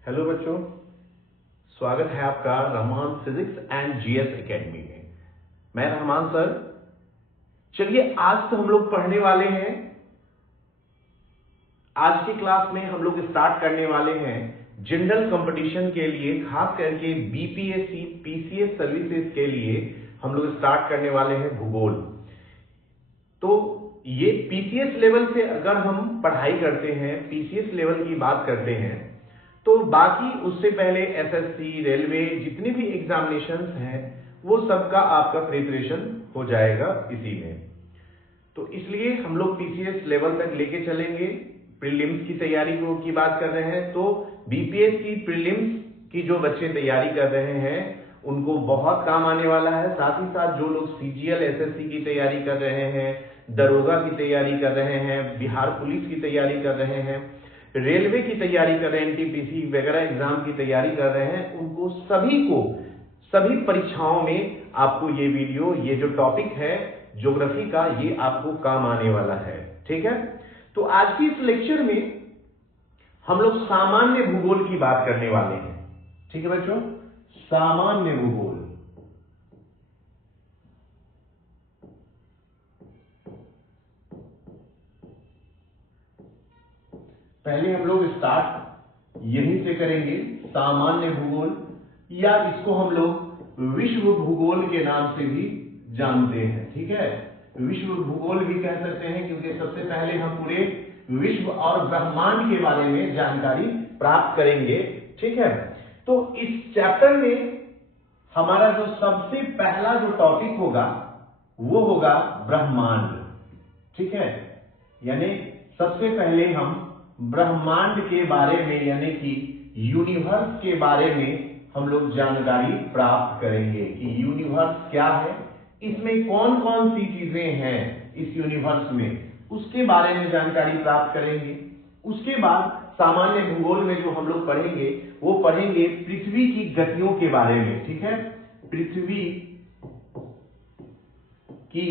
Hello बच्चों, स्वागत है आपका Rahman physics and GS academy में। मैं रहमान सर। चलिए आज से हम लोग पढ़ने वाले हैं, आज की क्लास में हम लोग स्टार्ट करने वाले हैं जनरल कंपटीशन के लिए, खास करके बीपीएससी पीसीएस सर्विसेज के लिए हम लोग स्टार्ट करने वाले हैं भूगोल। तो ये पीसीएस लेवल से अगर हम पढ़ाई करते हैं, पीसीएस लेवल की बात करते हैं, तो बाकी उससे पहले एसएससी, रेलवे, जितने भी एग्जामिनेशंस हैं वो सबका आपका प्रिपरेशन हो जाएगा इसी में। तो इसलिए हम लोग पीसीएस लेवल तक लेके चलेंगे। प्रीलिम्स की तैयारी की बात कर रहे हैं तो बीपीएससी प्रीलिम्स की जो बच्चे तैयारी कर रहे हैं उनको बहुत काम आने वाला है। साथ ही साथ जो लोग सीजीएल एसएससी की तैयारी कर रहे हैं, दरोगा की तैयारी कर रहे हैं, बिहार पुलिस की तैयारी कर रहे हैं, रेलवे की तैयारी कर रहे हैं, एनटीपीसी वगैरह एग्जाम की तैयारी कर रहे हैं, उनको सभी परीक्षाओं में आपको ये वीडियो, ये जो टॉपिक है ज्योग्राफी का, ये आपको काम आने वाला है। ठीक है, तो आज की इस लेक्चर में हम लोग सामान्य भूगोल की बात करने वाले हैं। ठीक है बच्चों, सामान्य भूगोल। पहले हम लोग स्टार्ट यहीं से करेंगे, सामान्य भूगोल, या इसको हम लोग विश्व भूगोल के नाम से भी जानते हैं। ठीक है, विश्व भूगोल भी कह सकते हैं, क्योंकि सबसे पहले हम पूरे विश्व और ब्रह्मांड के बारे में जानकारी प्राप्त करेंगे। ठीक है, तो इस चैप्टर में हमारा जो सबसे पहला जो टॉपिक होगा वो होगा ब्रह्मांड। ठीक है, यानी सबसे पहले हम ब्रह्मांड के बारे में, यानी कि यूनिवर्स के बारे में हम लोग जानकारी प्राप्त करेंगे कि यूनिवर्स क्या है, इसमें कौन कौन सी चीजें हैं इस यूनिवर्स में, उसके बारे में जानकारी प्राप्त करेंगे। उसके बाद सामान्य भूगोल में जो हम लोग पढ़ेंगे वो पढ़ेंगे पृथ्वी की गतियों के बारे में। ठीक है, पृथ्वी की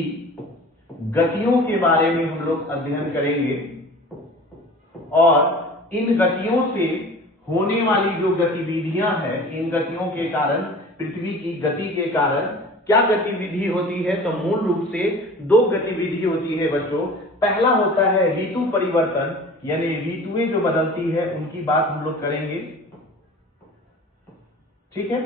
गतियों के बारे में हम लोग अध्ययन करेंगे और इन गतियों से होने वाली जो गतिविधियां हैं, इन गतियों के कारण, पृथ्वी की गति के कारण क्या गतिविधि होती है, तो मूल रूप से दो गतिविधि होती है बच्चों। पहला होता है ऋतु परिवर्तन, यानी ऋतुएं जो बदलती है उनकी बात हम लोग करेंगे। ठीक है,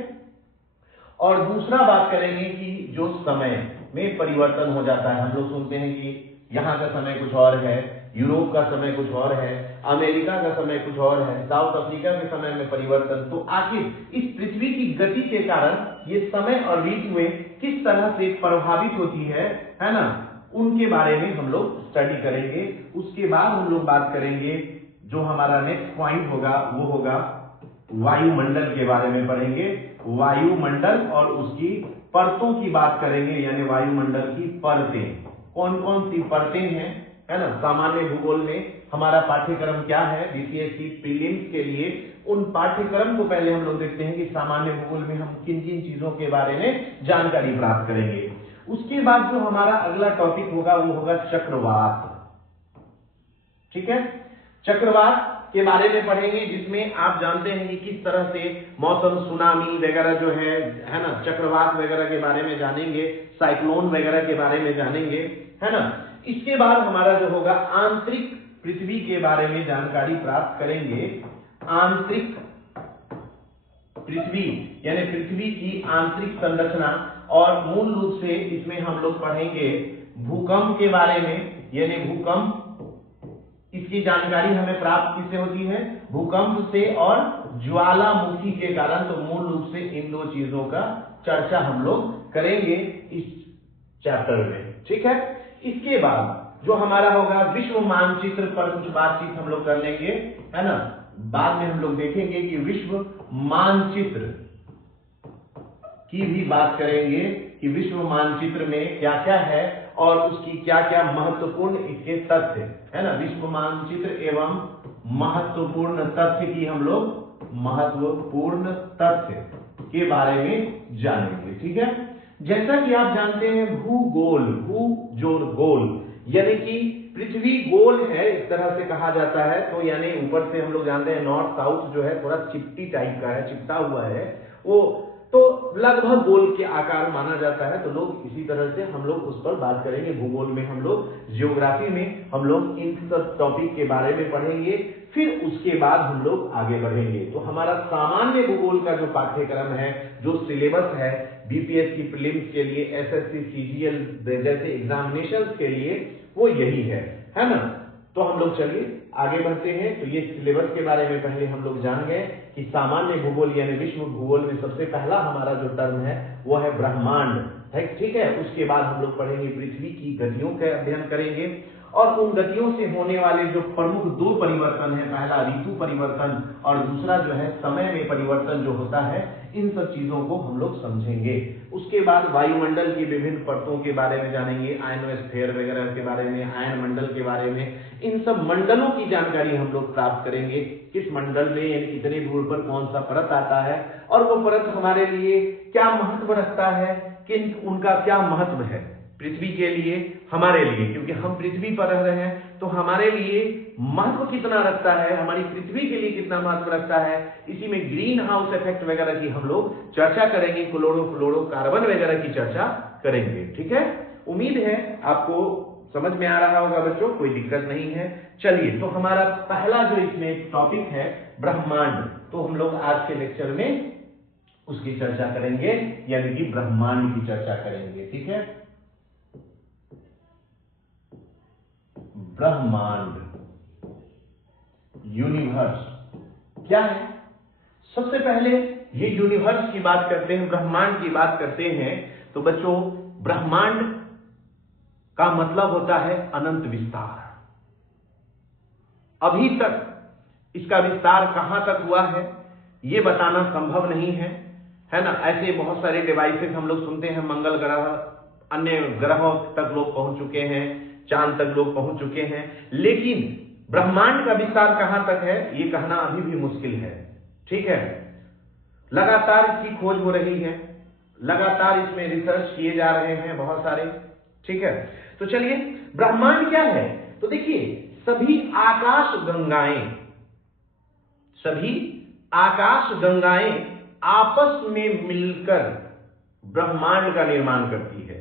और दूसरा बात करेंगे कि जो समय में परिवर्तन हो जाता है। हम लोग सुनते हैं कि यहाँ का समय कुछ और है, यूरोप का समय कुछ और है, अमेरिका का समय कुछ और है, साउथ अफ्रीका के समय में परिवर्तन। तो आखिर इस पृथ्वी की गति के कारण ये समय और ऋतुएं किस तरह से प्रभावित होती है ना, उनके बारे में हम लोग स्टडी करेंगे। उसके बाद हम लोग बात करेंगे, जो हमारा नेक्स्ट पॉइंट होगा वो होगा वायुमंडल के बारे में पढ़ेंगे। वायुमंडल और उसकी परतों की बात करेंगे, यानी वायुमंडल की परतें, कौन कौन सी परतें हैं, है ना। सामान्य भूगोल में हमारा पाठ्यक्रम क्या है बीपीएससी प्रीलिम्स के लिए, उन पाठ्यक्रम को पहले हम लोग देखते हैं कि सामान्य भूगोल में हम किन किन चीजों के बारे में जानकारी प्राप्त करेंगे। उसके बाद जो हमारा अगला टॉपिक होगा वो होगा चक्रवात। ठीक है, चक्रवात के बारे में पढ़ेंगे, जिसमें आप जानते हैं कि किस तरह से मौसम, सुनामी वगैरह जो है ना, चक्रवात वगैरह के बारे में जानेंगे, साइक्लोन वगैरह के बारे में जानेंगे, है ना। इसके बाद हमारा जो होगा आंतरिक पृथ्वी के बारे में जानकारी प्राप्त करेंगे। आंतरिक पृथ्वी यानी पृथ्वी की आंतरिक संरचना, और मूल रूप से इसमें हम लोग पढ़ेंगे भूकंप के बारे में, यानी भूकंप, इसकी जानकारी हमें प्राप्त किससे होती है, भूकंप से और ज्वालामुखी के कारण। तो मूल रूप से इन दो चीजों का चर्चा हम लोग करेंगे इस चैप्टर में। ठीक है, इसके बाद जो हमारा होगा विश्व मानचित्र पर कुछ बातचीत हम लोग कर लेंगे, है ना। बाद में हम लोग देखेंगे कि विश्व मानचित्र की भी बात करेंगे कि विश्व मानचित्र में क्या क्या है और उसकी क्या क्या महत्वपूर्ण इसके तथ्य, है ना। विश्व मानचित्र एवं महत्वपूर्ण तथ्य की हम लोग महत्वपूर्ण तथ्य के बारे में जानेंगे। ठीक है, जैसा कि आप जानते हैं भूगोल, भू जोड़ गोल, यानी कि पृथ्वी गोल है, इस तरह से कहा जाता है। तो यानी ऊपर से हम लोग जानते हैं नॉर्थ साउथ जो है थोड़ा चिपटी टाइप का है, चिपटा हुआ है वो, तो लगभग गोल के आकार माना जाता है। तो लोग इसी तरह से हम लोग उस पर बात करेंगे। भूगोल में हम लोग, जियोग्राफी में हम लोग इन सब टॉपिक के बारे में पढ़ेंगे, फिर उसके बाद हम लोग आगे बढ़ेंगे। तो हमारा सामान्य भूगोल का जो पाठ्यक्रम है, जो सिलेबस है बीपीएससी प्रीलिम्स के लिए, एसएससी सीजीएल जैसे एग्जामिनेशंस के लिए, वो यही है ना। तो हम लोग चलिए आगे बढ़ते हैं। तो ये सिलेबस के बारे में पहले हम लोग जान गए कि सामान्य भूगोल यानी विश्व भूगोल में सबसे पहला हमारा जो टर्म है वो है ब्रह्मांड है, ठीक है। उसके बाद हम लोग पढ़ेंगे पृथ्वी की गतियों का अध्ययन करेंगे और उन गतियों से होने वाले जो प्रमुख दो परिवर्तन है, पहला ऋतु परिवर्तन और दूसरा जो है समय में परिवर्तन जो होता है, इन सब चीजों को हम लोग समझेंगे। उसके बाद वायुमंडल की विभिन्न परतों के बारे में जानेंगे, आयनोस्फीयर वगैरह के बारे में, आयन मंडल के बारे में, इन सब मंडलों की जानकारी हम लोग प्राप्त करेंगे। किस मंडल में यानी कितने दूर पर कौन सा परत आता है और वो परत हमारे लिए क्या महत्व रखता है, किन उनका क्या महत्व है पृथ्वी के लिए, हमारे लिए, क्योंकि हम पृथ्वी पर रह रहे हैं तो हमारे लिए महत्व कितना रखता है, हमारी पृथ्वी के लिए कितना महत्व रखता है। इसी में ग्रीन हाउस इफेक्ट वगैरह की हम लोग चर्चा करेंगे, क्लोरोफ्लोरोकार्बन वगैरह की चर्चा करेंगे, ठीक है। उम्मीद है आपको समझ में आ रहा होगा बच्चों, कोई दिक्कत नहीं है। चलिए, तो हमारा पहला जो इसमें टॉपिक है ब्रह्मांड, तो हम लोग आज के लेक्चर में उसकी चर्चा करेंगे, यानी कि ब्रह्मांड की चर्चा करेंगे, ठीक है। ब्रह्मांड, यूनिवर्स क्या है? सबसे पहले ये यूनिवर्स की बात करते हैं, ब्रह्मांड की बात करते हैं, तो बच्चों ब्रह्मांड का मतलब होता है अनंत विस्तार। अभी तक इसका विस्तार कहां तक हुआ है ये बताना संभव नहीं है ना। ऐसे बहुत सारे डिवाइसेस हम लोग सुनते हैं, मंगल ग्रह, अन्य ग्रहों तक लोग पहुंच चुके हैं, चांद तक लोग पहुंच चुके हैं, लेकिन ब्रह्मांड का विस्तार कहां तक है ये कहना अभी भी मुश्किल है, ठीक है। लगातार इसकी खोज हो रही है, लगातार इसमें रिसर्च किए जा रहे हैं बहुत सारे, ठीक है। तो चलिए, ब्रह्मांड क्या है? तो देखिए, सभी आकाश गंगाएं आपस में मिलकर ब्रह्मांड का निर्माण करती है।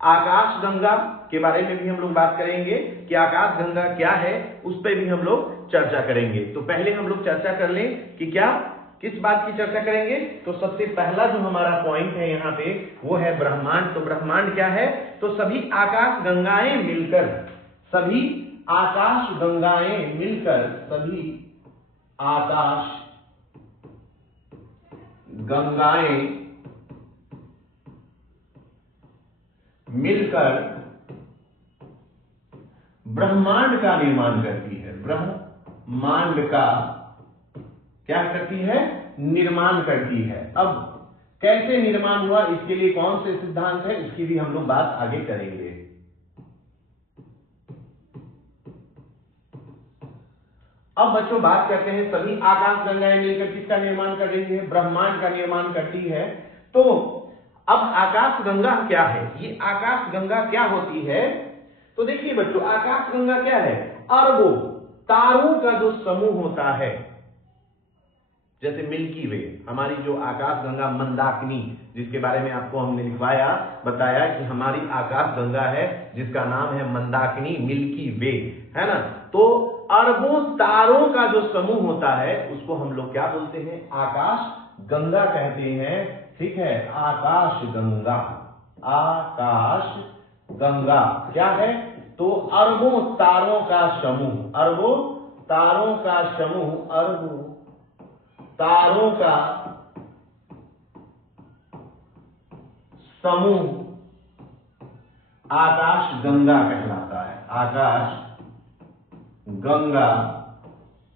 आकाश गंगा के बारे में भी हम लोग बात करेंगे कि आकाश गंगा क्या है, उस पर भी हम लोग चर्चा करेंगे। तो पहले हम लोग चर्चा कर लें कि क्या, किस बात की चर्चा करेंगे। तो सबसे पहला जो हमारा पॉइंट है यहाँ पे वो है ब्रह्मांड। तो ब्रह्मांड क्या है? तो सभी आकाश गंगाएं मिलकर, सभी आकाश गंगाएं मिलकर, सभी आकाश गंगाएं मिलकर ब्रह्मांड का निर्माण करती है। ब्रह्मांड का क्या करती है? निर्माण करती है। अब कैसे निर्माण हुआ, इसके लिए कौन से सिद्धांत है, इसकी भी हम लोग बात आगे करेंगे। अब बच्चों बात करते हैं, सभी आकाश गंगाएं मिलकर किसका निर्माण कर रही है? ब्रह्मांड का निर्माण करती है। तो अब आकाश गंगा क्या है? ये आकाश गंगा क्या होती है? तो देखिए बच्चों, आकाश गंगा क्या है? अरबों तारों का जो समूह होता है, जैसे मिल्की वे, हमारी जो आकाश गंगा मंदाकिनी, जिसके बारे में आपको हमने लिखवाया, बताया कि हमारी आकाश गंगा है जिसका नाम है मंदाकिनी, मिल्की वे, है ना। तो अरबों तारों का जो समूह होता है उसको हम लोग क्या बोलते हैं? आकाश गंगा कहते हैं, ठीक है। आकाश गंगा, आकाश गंगा क्या है? तो अरबों तारों का समूह, अरबों तारों का समूह, अरबों तारों का समूह आकाश गंगा कहलाता है, आकाश गंगा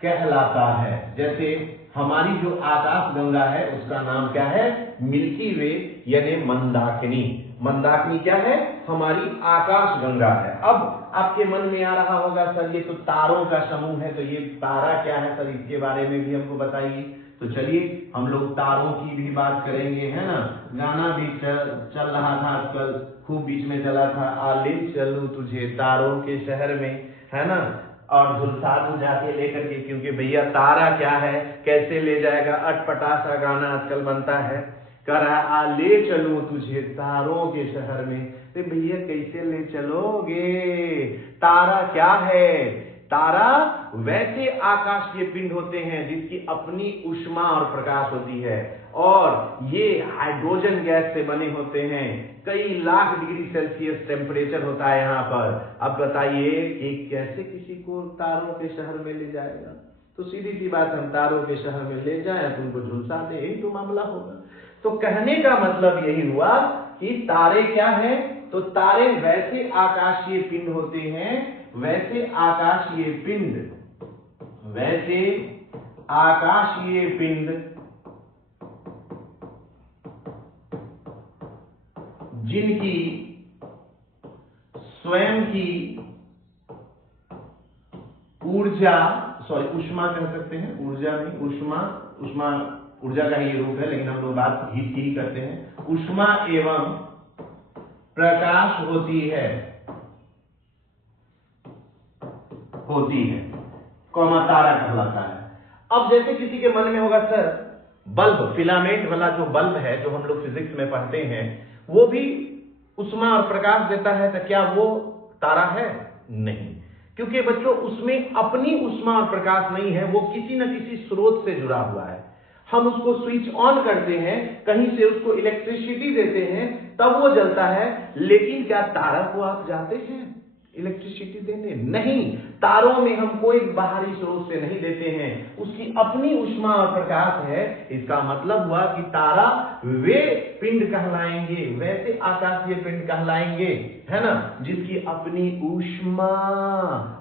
कहलाता है। जैसे हमारी जो आकाश गंगा है उसका नाम क्या है? मिल्की वे यानी मंदाकिनी। मंदाकिनी क्या है? हमारी आकाश गंगा है। अब आपके मन में आ रहा होगा, सर ये तो तारों का समूह है, तो ये तारा क्या है सर, इसके बारे में भी हमको बताइए। तो चलिए हम लोग तारों की भी बात करेंगे, है ना। गाना भी चल रहा था आजकल, खूब बीच में चला था, आ ले चलूं तुझे तारों के शहर में, है ना, और झुलसा झुलझा के लेकर के, क्योंकि भैया तारा क्या है, कैसे ले जाएगा, अटपटा सा गाना आजकल बनता है, कह रहा आ ले चलूं तुझे तारों के शहर में। तो भैया कैसे ले चलोगे? तारा क्या है? तारा वैसे आकाशीय पिंड होते हैं जिसकी अपनी ऊष्मा और प्रकाश होती है, और ये हाइड्रोजन गैस से बने होते हैं। कई लाख डिग्री सेल्सियस टेम्परेचर होता है यहाँ पर। अब बताइए कि कैसे किसी को तारों के शहर में ले जाएगा? तो सीधी सी बात, हम तारों के शहर में ले जाए तो उनको झुलसा दे, यही तो मामला होगा। तो कहने का मतलब यही हुआ कि तारे क्या है? तो तारे वैसे आकाशीय पिंड होते हैं, वैसे आकाशीय पिंड जिनकी स्वयं की ऊर्जा, ऊष्मा कह सकते हैं, ऊर्जा नहीं, ऊष्मा ऊर्जा का ही रूप है, लेकिन हम लोग बात हीट की ही करते हैं। ऊष्मा एवं प्रकाश होती है, कौमा तारा कहलाता है। अब जैसे किसी के मन में होगा, सर बल्ब, फिलामेंट वाला जो बल्ब है, जो हम लोग फिजिक्स में पढ़ते हैं, वो भी ऊष्मा और प्रकाश देता है, तो क्या वो तारा है? नहीं, क्योंकि बच्चों उसमें अपनी ऊष्मा और प्रकाश नहीं है, वो किसी न किसी स्रोत से जुड़ा हुआ है। हम उसको स्विच ऑन करते हैं, कहीं से उसको इलेक्ट्रिसिटी देते हैं, तब वो जलता है। लेकिन क्या तारा को आप जाते हैं इलेक्ट्रिसिटी देने? नहीं, तारों में हम कोई बाहरी स्रोत से नहीं देते हैं, उसकी अपनी ऊष्मा और प्रकाश है। इसका मतलब हुआ कि तारा वे पिंड कहलाएंगे, वैसे आकाशीय पिंड कहलाएंगे, है ना, जिसकी अपनी ऊष्मा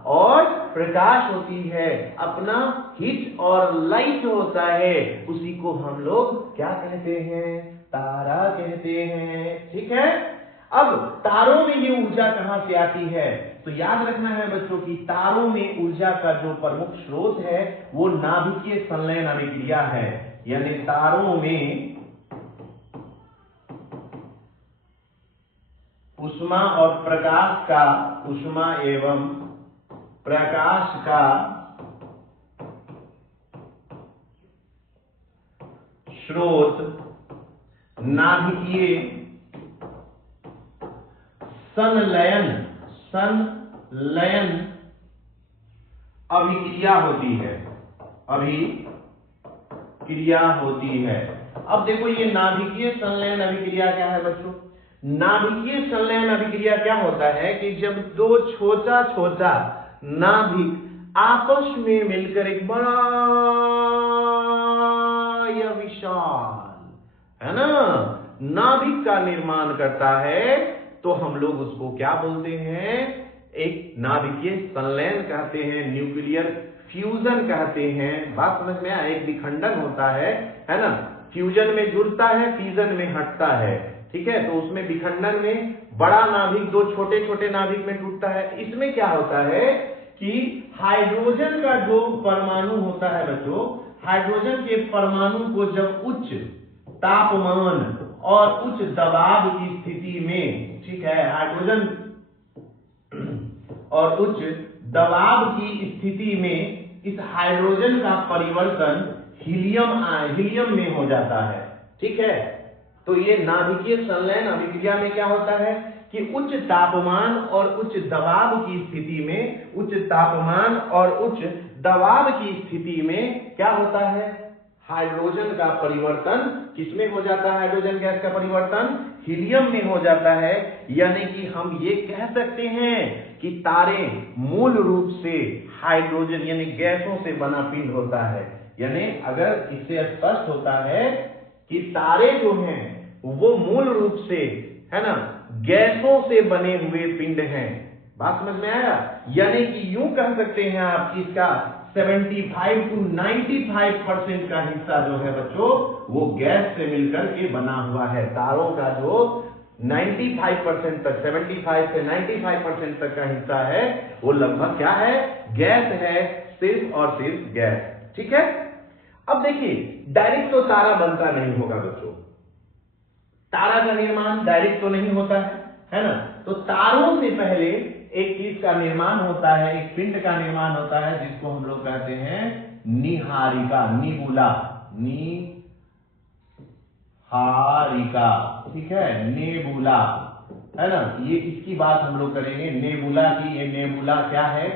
और प्रकाश होती है, अपना हीट और लाइट होता है। उसी को हम लोग क्या कहते हैं? तारा कहते हैं। ठीक है। अब तारों में ये ऊर्जा कहां से आती है? तो याद रखना है बच्चों की तारों में ऊर्जा का जो प्रमुख स्रोत है वो नाभिकीय संलयन अभिक्रिया है। यानी तारों में ऊष्मा और प्रकाश का, ऊष्मा एवं प्रकाश का स्रोत नाभिकीय संलयन अभिक्रिया होती है। अब देखो ये नाभिकीय संलयन अभिक्रिया क्या है बच्चों? नाभिकीय संलयन अभिक्रिया क्या होता है कि जब दो छोटा छोटा नाभिक आपस में मिलकर एक बड़ा या विशाल, है ना, नाभिक का निर्माण करता है, तो हम लोग उसको क्या बोलते हैं? एक नाभिकीय संलयन कहते हैं, न्यूक्लियर फ्यूजन कहते हैं। बात समझ में आया? एक विखंडन होता है ना, फ्यूजन में जुड़ता है, फ्यूजन में हटता है। ठीक है, तो उसमें विखंडन में बड़ा नाभिक दो छोटे छोटे नाभिक में टूटता है। इसमें क्या होता है कि हाइड्रोजन का जो परमाणु होता है बच्चों, हाइड्रोजन के परमाणु को जब उच्च तापमान और उच्च दबाव की स्थिति में, ठीक है, हाइड्रोजन और उच्च दबाव की स्थिति में इस हाइड्रोजन का परिवर्तन हीलियम में हो जाता है। ठीक है, तो ये नाभिकीय संलयन अभिक्रिया में क्या होता है कि उच्च तापमान और उच्च दबाव की स्थिति में, उच्च तापमान और उच्च दबाव की स्थिति में क्या होता है? हाइड्रोजन का परिवर्तन किसमें हो जाता है? हाइड्रोजन गैस का परिवर्तन हीलियम में हो जाता है। यानी कि हम ये कह सकते हैं कि तारे मूल रूप से हाइड्रोजन यानी गैसों से बना पिंड होता है। यानी अगर इससे स्पष्ट होता है कि तारे जो हैं वो मूल रूप से, है ना, गैसों से बने हुए पिंड हैं। बात समझ में आया? यानी कि यूं कह सकते हैं आप कि इसका 75 to 95% का हिस्सा जो है बच्चों वो गैस से मिलकर के बना हुआ है। तारों का जो 95% तक, 75 से 95% तक का हिस्सा है वो लगभग क्या है? गैस है, सिर्फ और सिर्फ गैस। ठीक है। अब देखिए, डायरेक्ट तो तारा बनता नहीं होगा बच्चों, तारा का निर्माण डायरेक्ट तो नहीं होता है ना। तो तारों से पहले एक चीज का निर्माण होता है, एक पिंड का निर्माण होता है जिसको हम लोग कहते हैं निहारिका, निबुला, निहारिका, ठीक है, नेबुला, है ना। ये इसकी बात हम लोग करेंगे नेबुला की। ये नेबुला क्या है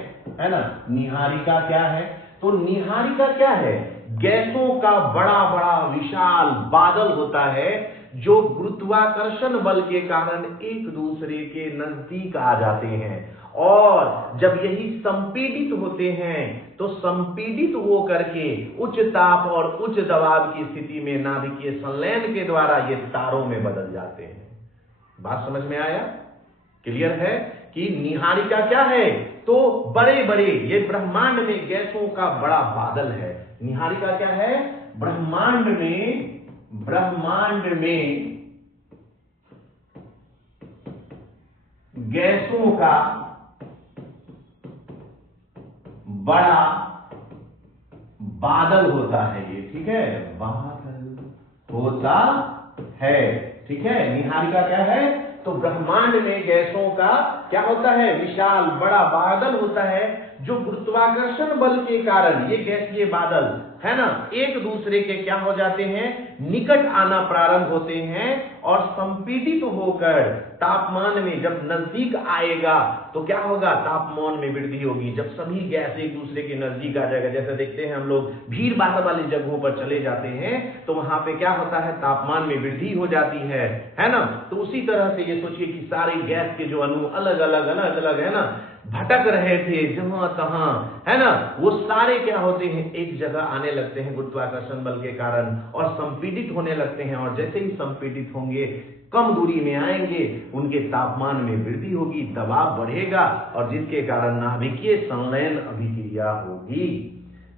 ना। निहारिका क्या है, तो निहारिका क्या है, गैसों का बड़ा बड़ा विशाल बादल होता है जो गुरुत्वाकर्षण बल के कारण एक दूसरे के नजदीक आ जाते हैं, और जब यही संपीड़ित होते हैं तो संपीड़ित हो करके उच्च ताप और उच्च दबाव की स्थिति में नाभिकीय संलयन के द्वारा ये तारों में बदल जाते हैं। बात समझ में आया, क्लियर है कि निहारिका क्या है, तो बड़े बड़े ये ब्रह्मांड में गैसों का बड़ा बादल है। निहारिका क्या है, ब्रह्मांड में गैसों का बड़ा बादल होता है ये, ठीक है, बादल होता है, ठीक है। निहारिका क्या है, तो ब्रह्मांड में गैसों का क्या होता है, विशाल बड़ा बादल होता है जो गुरुत्वाकर्षण बल के कारण ये गैसीय बादल है ना एक दूसरे के क्या हो जाते हैं, निकट आना प्रारंभ होते हैं, और संपीड़ित होकर तापमान में जब नजदीक आएगा तो क्या होगा, तापमान में वृद्धि होगी। जब सभी गैस एक दूसरे के नजदीक आ जाएगा, जैसे देखते हैं हम लोग भीड़ भाड़ वाली जगहों पर चले जाते हैं तो वहां पे क्या होता है, तापमान में वृद्धि हो जाती है ना। तो उसी तरह से ये सोचिए कि सारे गैस के जो अणु अलग अलग है ना भटक रहे थे जहां तहां, है ना, वो सारे क्या होते हैं, एक जगह आने लगते हैं गुरुत्वाकर्षण बल के कारण और संपीड़ित होने लगते हैं, और जैसे ही संपीड़ित होंगे कम दूरी में आएंगे उनके तापमान में वृद्धि होगी, दबाव बढ़ेगा, और जिसके कारण नाभिकीय संलयन अभिक्रिया होगी।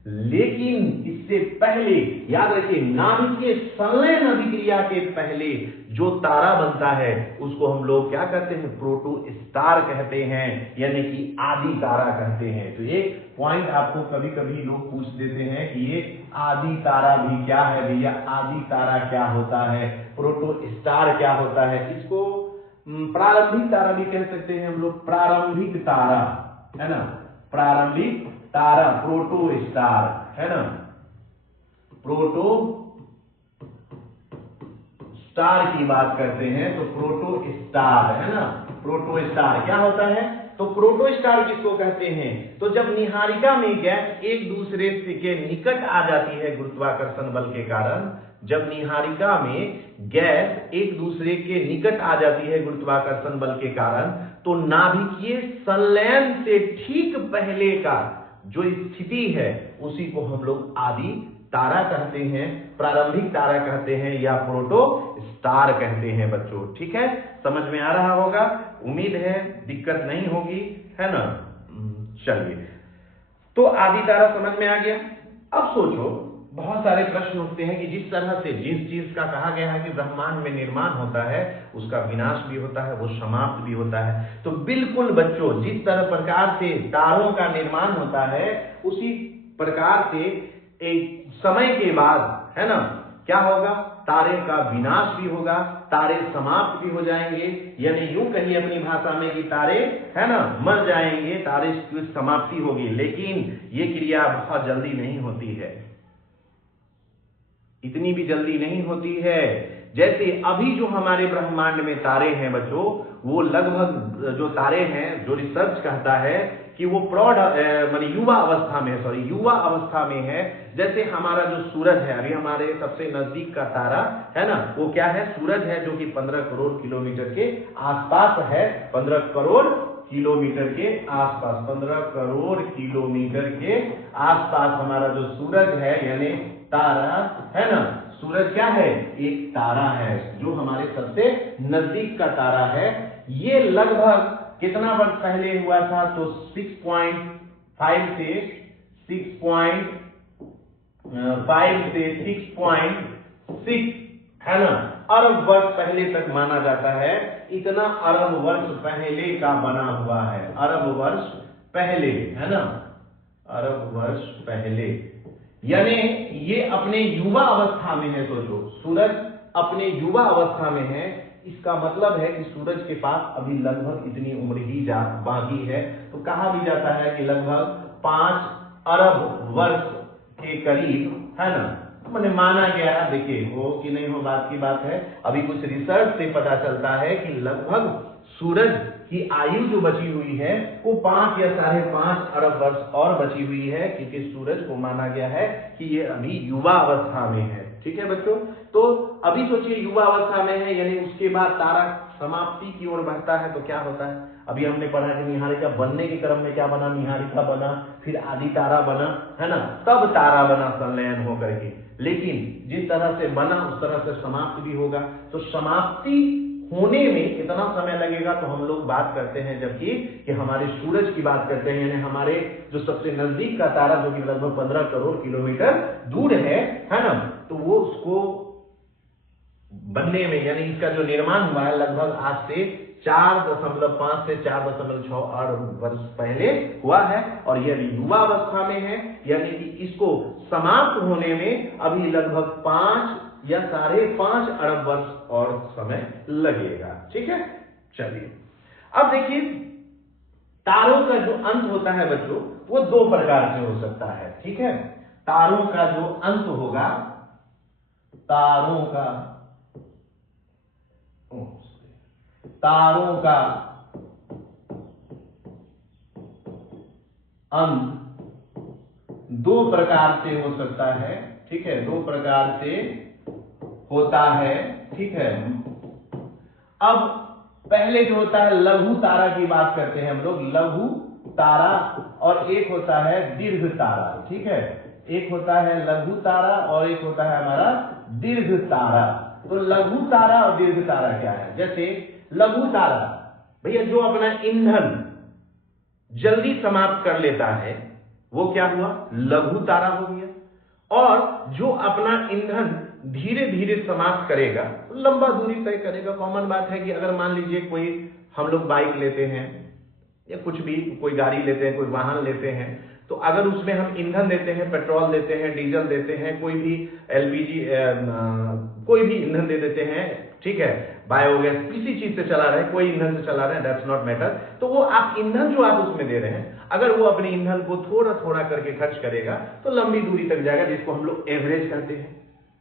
लेकिन इससे पहले याद रखिए, नाभिकीय संलयन अभिक्रिया के पहले जो तारा बनता है उसको हम लोग क्या कहते हैं, प्रोटोस्टार कहते हैं, यानी कि आदि तारा कहते हैं। तो एक पॉइंट आपको कभी कभी लोग पूछ देते हैं कि ये आदि तारा भी क्या है भैया, आदि तारा क्या होता है, प्रोटोस्टार क्या होता है। इसको प्रारंभिक तारा भी कह सकते हैं हम लोग, प्रारंभिक तारा, है ना, प्रारंभिक तारा प्रोटोस्टार, है ना, प्रोटोस्टार की बात करते हैं तो प्रोटोस्टार, है ना, प्रोटोस्टार क्या होता है, तो प्रोटोस्टार किसको कहते हैं, तो जब निहारिका में गैस एक दूसरे के निकट आ जाती है गुरुत्वाकर्षण बल के कारण, जब निहारिका में गैस एक दूसरे के निकट आ जाती है गुरुत्वाकर्षण बल के कारण, तो नाभिकीय संलयन से ठीक पहले का जो स्थिति है उसी को हम लोग आदि तारा कहते हैं, प्रारंभिक तारा कहते हैं, या प्रोटोस्टार कहते हैं बच्चों। ठीक है, समझ में आ रहा होगा, उम्मीद है दिक्कत नहीं होगी, है ना। चलिए, तो आदि तारा समझ में आ गया। अब सोचो, बहुत सारे प्रश्न उठते हैं कि जिस तरह से जिस चीज का कहा गया है कि ब्रह्मांड में निर्माण होता है उसका विनाश भी होता है, वो समाप्त भी होता है। तो बिल्कुल बच्चों, जिस तरह प्रकार से तारों का निर्माण होता है उसी प्रकार से एक समय के बाद, है ना, क्या होगा, तारे का विनाश भी होगा, तारे समाप्त भी हो जाएंगे, यानी यूं कहिए अपनी भाषा में कि तारे, है ना, मर जाएंगे, तारे की समाप्ति होगी। लेकिन ये क्रिया बहुत जल्दी नहीं होती है, इतनी भी जल्दी नहीं होती है। जैसे अभी जो हमारे ब्रह्मांड में तारे हैं बच्चों, वो लगभग जो तारे हैं, जो रिसर्च कहता है कि वो प्रौढ़ माने युवा अवस्था में, युवा अवस्था में है। जैसे हमारा जो सूरज है, अभी हमारे सबसे नजदीक का तारा है ना, वो क्या है, सूरज है, जो कि 15 करोड़ किलोमीटर के आसपास है, 15 करोड़ किलोमीटर के आसपास, 15 करोड़ किलोमीटर के आसपास हमारा जो सूरज है, यानी तारा, है ना, सूरज क्या है, एक तारा है जो हमारे सबसे नजदीक का तारा है। ये लगभग कितना वर्ष पहले हुआ था, तो 6.5 से 6.6, है ना, अरब वर्ष पहले तक माना जाता है। इतना अरब वर्ष पहले का बना हुआ है, अरब वर्ष पहले, है ना, अरब वर्ष पहले, यानी ये अपने युवा अवस्था में है। सोचो, सूरज अपने युवा अवस्था में है, इसका मतलब है कि सूरज के पास अभी लगभग इतनी उम्र ही बाकी है। तो कहा भी जाता है कि लगभग 5 अरब वर्ष के करीब, है ना, मैंने माना गया है। देखिए हो कि नहीं हो बात की बात है। अभी कुछ रिसर्च से पता चलता है कि लगभग सूरज की आयु जो बची हुई है वो 5 या 5.5 अरब वर्ष और बची हुई है, क्योंकि सूरज को माना गया है कि ये अभी युवा अवस्था में है। ठीक है बच्चों, तो अभी सोचिए युवा अवस्था में है, यानी उसके बाद तारा समाप्ति की ओर बढ़ता है तो क्या होता है। अभी हमने पढ़ा कि निहारिका बनने के क्रम में क्या बना, निहारिका बना, फिर आदि तारा बना, है ना, तब तारा बना संलयन होकर के। लेकिन जिस तरह से बना उस तरह से समाप्त भी होगा। तो समाप्ति होने में कितना समय लगेगा, तो हम लोग बात करते हैं जबकि कि हमारे सूरज की बात करते हैं, यानी हमारे जो सबसे नजदीक का तारा जो कि लगभग 15 करोड़ किलोमीटर दूर है ना, तो वो उसको बनने में, यानी इसका जो निर्माण हुआ है लगभग आज से 4.5 से 4.6 अरब वर्ष पहले हुआ है, और यह युवा अवस्था में है, यानी कि इसको समाप्त होने में अभी लगभग 5 या 5.5 अरब वर्ष और समय लगेगा। ठीक है, चलिए अब देखिए तारों का जो अंत होता है बच्चों वो 2 प्रकार से हो सकता है। ठीक है, तारों का जो अंत होगा, तारों का अंत 2 प्रकार से हो सकता है। ठीक है, 2 प्रकार से होता है। ठीक है, अब पहले जो होता है लघु तारा की बात करते हैं हम लोग, लघु तारा, और एक होता है दीर्घ तारा। ठीक है, एक होता है लघु तारा और एक होता है हमारा दीर्घ तारा। तो लघु तारा और दीर्घ तारा क्या है? जैसे लघु तारा भैया जो अपना ईंधन जल्दी समाप्त कर लेता है वो क्या हुआ, लघु तारा हो गया। और जो अपना ईंधन धीरे धीरे समाप्त करेगा, लंबा दूरी तय करेगा। कॉमन बात है कि अगर मान लीजिए कोई हम लोग बाइक लेते हैं या कुछ भी कोई गाड़ी लेते हैं, कोई वाहन लेते हैं, तो अगर उसमें हम ईंधन देते हैं, पेट्रोल देते हैं, डीजल देते हैं, कोई भी एलपीजी कोई भी ईंधन दे देते हैं, ठीक है, बायोगैस किसी चीज से चला रहे हैं, कोई ईंधन से चला रहे हैं, दैट्स नॉट मैटर। तो वो आप ईंधन जो आप उसमें दे रहे हैं, अगर वो अपने ईंधन को थोड़ा थोड़ा करके खर्च करेगा तो लंबी दूरी तक जाएगा, जिसको हम लोग एवरेज कहते हैं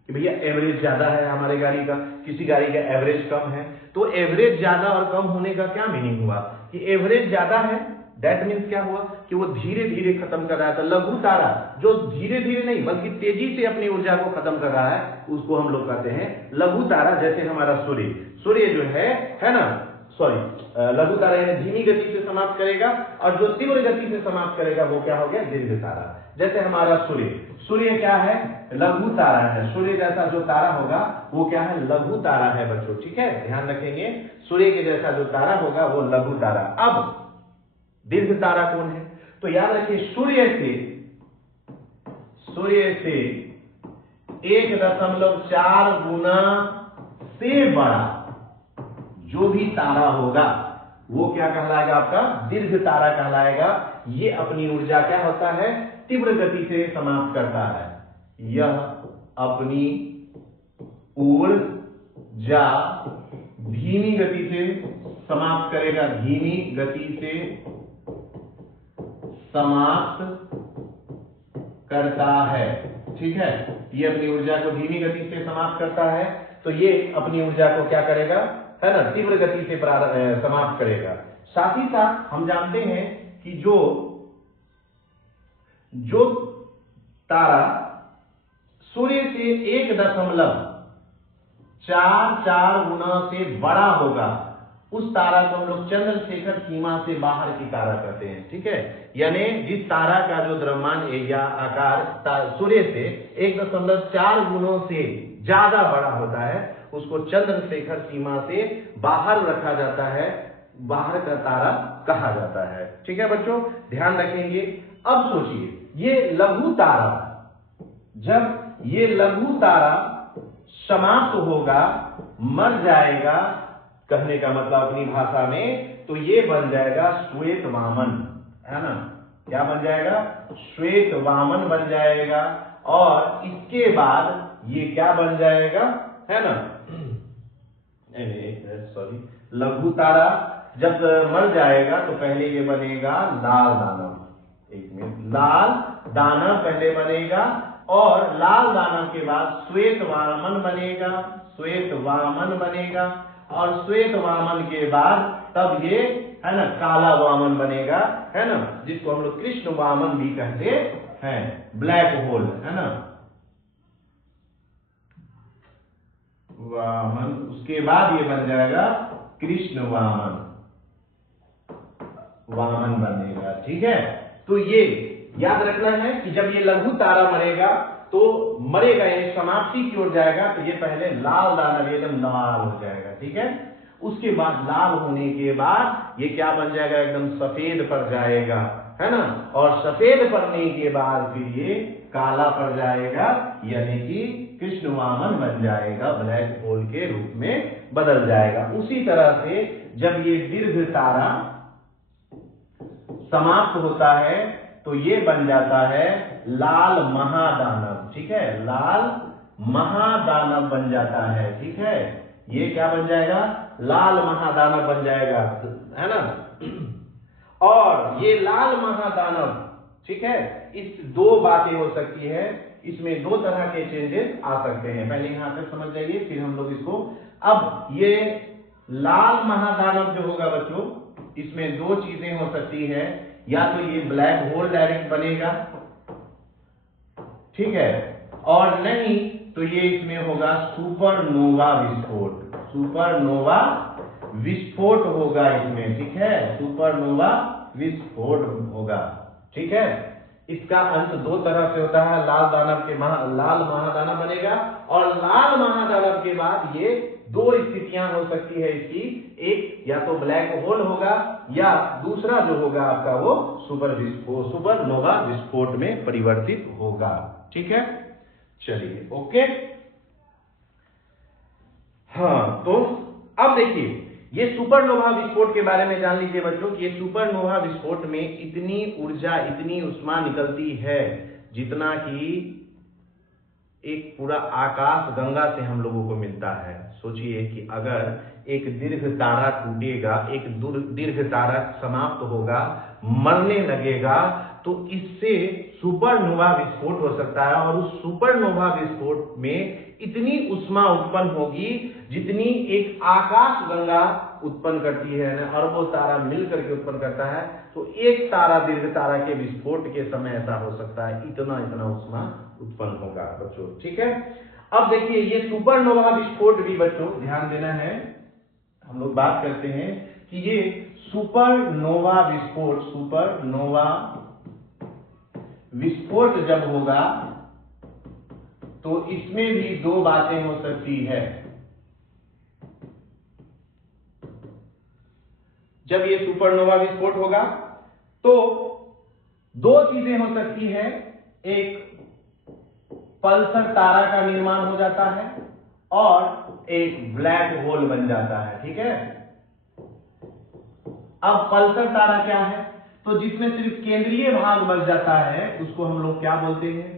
कि भैया एवरेज ज्यादा है हमारे गाड़ी का, किसी गाड़ी का एवरेज कम है। तो एवरेज ज्यादा और कम होने का क्या मीनिंग हुआ कि एवरेज ज्यादा है, दैट मीन्स क्या हुआ कि वो धीरे धीरे खत्म कर रहा है। तो लघु तारा जो धीरे धीरे नहीं बल्कि तेजी से अपनी ऊर्जा को खत्म कर रहा है उसको हम लोग कहते हैं लघु तारा। जैसे हमारा सूर्य जो है ना, लघु तारा यानी धीमी गति से समाप्त करेगा, और जो तीव्र गति से समाप्त करेगा वो क्या हो गया, दीर्घ तारा। जैसे हमारा सूर्य क्या है, लघु तारा है। सूर्य जैसा जो तारा होगा वो क्या है, लघु तारा है बच्चों। ठीक है, ध्यान रखेंगे, सूर्य के जैसा जो तारा होगा वो लघु तारा। अब दीर्घ तारा कौन है, तो याद रखिए सूर्य से 1.4 गुना से बड़ा जो भी तारा होगा वो क्या कहलाएगा, आपका दीर्घ तारा कहलाएगा। ये अपनी ऊर्जा क्या होता है, तीव्र गति से समाप्त करता है। यह अपनी ऊर्जा धीमी गति से समाप्त करेगा, धीमी गति से समाप्त करता है। ठीक है, ये अपनी ऊर्जा को धीमी गति से समाप्त करता है, तो ये अपनी ऊर्जा को क्या करेगा, है ना, तीव्र गति से समाप्त करेगा। साथ ही साथ हम जानते हैं कि जो तारा सूर्य से 1.44 गुना से बड़ा होगा उस तारा को हम लोग चंद्रशेखर सीमा से बाहर की तारा कहते हैं। ठीक है, यानी जिस तारा का जो द्रव्यमान या आकार सूर्य से 1.4 गुणों से ज्यादा बड़ा होता है उसको चंद्रशेखर सीमा से बाहर रखा जाता है, बाहर का तारा कहा जाता है। ठीक है बच्चों, ध्यान रखेंगे। अब सोचिए ये लघु तारा, जब ये लघु तारा समाप्त होगा, मर जाएगा, कहने का मतलब अपनी भाषा में, तो ये बन जाएगा श्वेत वामन, है ना, क्या बन जाएगा, श्वेत वामन बन जाएगा। और इसके बाद ये क्या बन जाएगा, है ना, सॉरी, लघु तारा जब मर जाएगा तो पहले ये बनेगा लाल दानव। एक मिनट, लाल दानव पहले बनेगा और लाल दानव के बाद श्वेत वामन बनेगा, श्वेत वामन बनेगा और श्वेत वामन के बाद तब ये है ना काला वामन बनेगा, है ना, जिसको हम लोग कृष्ण वामन भी कहते हैं, ब्लैक होल, है ना, वामन। उसके बाद ये बन जाएगा कृष्ण वामन, वामन बनेगा। ठीक है, तो ये याद रखना है कि जब ये लघु तारा मरेगा तो मरेगा, ये समाप्ति की ओर जाएगा, तो ये पहले लाल दानव एकदम लाल हो जाएगा। ठीक है, उसके बाद लाल होने के बाद ये क्या बन जाएगा, एकदम सफेद पड़ जाएगा, है ना, और सफेद पड़ने के बाद फिर ये काला पड़ जाएगा, यानी कि कृष्ण वामन बन जाएगा, ब्लैक होल के रूप में बदल जाएगा। उसी तरह से जब ये दीर्घ तारा समाप्त होता है तो ये बन जाता है लाल महादानव। ठीक है, लाल महादानव बन जाता है। ठीक है, ये क्या बन जाएगा, लाल महादानव बन जाएगा, है ना। और ये लाल महादानव, ठीक है, इस दो बातें हो सकती है, इसमें दो तरह के चेंजेस आ सकते हैं। पहले यहां पे समझ जाइए, फिर हम लोग इसको, अब ये लाल महादानव जो होगा बच्चों, इसमें दो चीजें हो सकती है, या तो ये ब्लैक होल डायरेक्ट बनेगा, ठीक है, और नहीं तो ये इसमें होगा सुपरनोवा विस्फोट, सुपरनोवा विस्फोट होगा इसमें। ठीक है, सुपरनोवा विस्फोट होगा। ठीक है, इसका अंत दो तरह से होता है, लाल दानव के लाल महादानव बनेगा, और लाल महादानव के बाद ये दो स्थितियां हो सकती है इसकी, एक या तो ब्लैक होल होगा या दूसरा जो होगा आपका वो सुपरनोवा विस्फोट में परिवर्तित होगा। ठीक है, चलिए, ओके। हाँ, तो अब देखिए, ये सुपरनोवा विस्फोट के बारे में जान लीजिए बच्चों कि ये सुपरनोवा विस्फोट में इतनी ऊर्जा, इतनी उष्मा निकलती है जितना कि एक पूरा आकाश गंगा से हम लोगों को मिलता है। सोचिए कि अगर एक दीर्घ तारा टूटेगा, एक दीर्घ तारा समाप्त होगा, मरने लगेगा, तो इससे सुपरनोवा विस्फोट हो सकता है, और उस सुपरनोवा विस्फोट में इतनी उष्मा उत्पन्न होगी जितनी एक आकाश गंगा उत्पन्न करती है ना, अरबों तारा मिलकर के उत्पन्न करता है। तो एक तारा, दीर्घ तारा के विस्फोट के समय ऐसा हो सकता है, इतना इतना उष्मा उत्पन्न होगा बच्चों। ठीक है, अब देखिए, ये सुपरनोवा विस्फोट भी बच्चों ध्यान देना है, हम लोग बात करते हैं कि ये सुपरनोवा विस्फोट, सुपरनोवा विस्फोट जब होगा तो इसमें भी दो बातें हो सकती है। जब ये सुपरनोवा विस्फोट होगा तो दो चीजें हो सकती है, एक पल्सर तारा का निर्माण हो जाता है और एक ब्लैक होल बन जाता है। ठीक है, अब पल्सर तारा क्या है, तो जिसमें सिर्फ केंद्रीय भाग बच जाता है उसको हम लोग क्या बोलते हैं,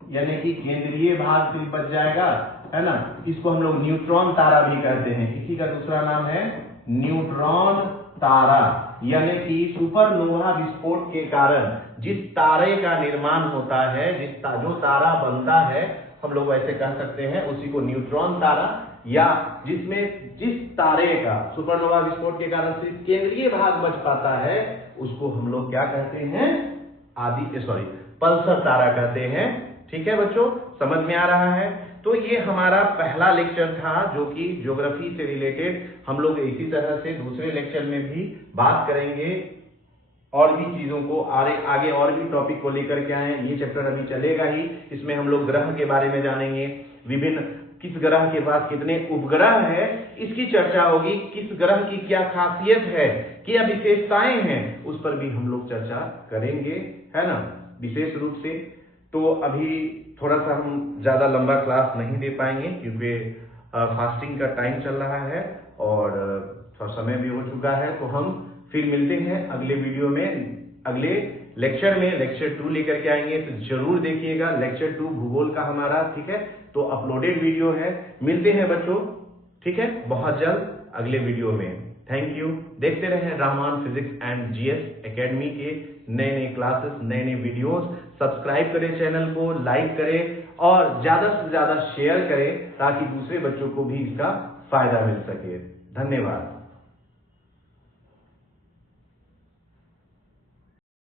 यानी कि केंद्रीय भाग सिर्फ बच जाएगा, है ना, इसको हम लोग न्यूट्रॉन तारा भी कहते हैं। इसी का दूसरा नाम है न्यूट्रॉन तारा। यानी कि सुपरनोवा विस्फोट के कारण जिस तारे का निर्माण होता है, जो तारा बनता है, हम लोग ऐसे कह सकते हैं उसी को न्यूट्रॉन तारा, या जिस तारे का सुपरनोवा विस्फोट के कारण सिर्फ केंद्रीय भाग बच पाता है उसको हम लोग क्या कहते हैं, पल्सर तारा कहते हैं। ठीक है बच्चों, समझ में आ रहा है। तो ये हमारा पहला लेक्चर था जो कि ज्योग्राफी से रिलेटेड। हम लोग इसी तरह से दूसरे लेक्चर में भी बात करेंगे और भी चीजों को, आगे और भी टॉपिक को लेकर के आए। ये चैप्टर अभी चलेगा ही, इसमें हम लोग ग्रह के बारे में जानेंगे, विभिन्न किस ग्रह के पास कितने उपग्रह है इसकी चर्चा होगी, किस ग्रह की क्या खासियत है, क्या विशेषताएं हैं, उस पर भी हम लोग चर्चा करेंगे, है ना, विशेष रूप से। तो अभी थोड़ा सा हम ज्यादा लंबा क्लास नहीं दे पाएंगे क्योंकि फास्टिंग का टाइम चल रहा है और थोड़ा समय भी हो चुका है। तो हम फिर मिलते हैं अगले वीडियो में, अगले लेक्चर में। लेक्चर 2 लेकर के आएंगे, तो जरूर देखिएगा। लेक्चर 2 भूगोल का हमारा, ठीक है, तो अपलोडेड वीडियो है। मिलते हैं बच्चों, ठीक है, बहुत जल्द अगले वीडियो में। Thank you. देखते रहें Rahman physics and GS academy के नए नए क्लासेस, नए नए वीडियोस। सब्सक्राइब करें चैनल को, लाइक करें और ज्यादा से ज्यादा शेयर करें ताकि दूसरे बच्चों को भी इसका फायदा मिल सके। धन्यवाद।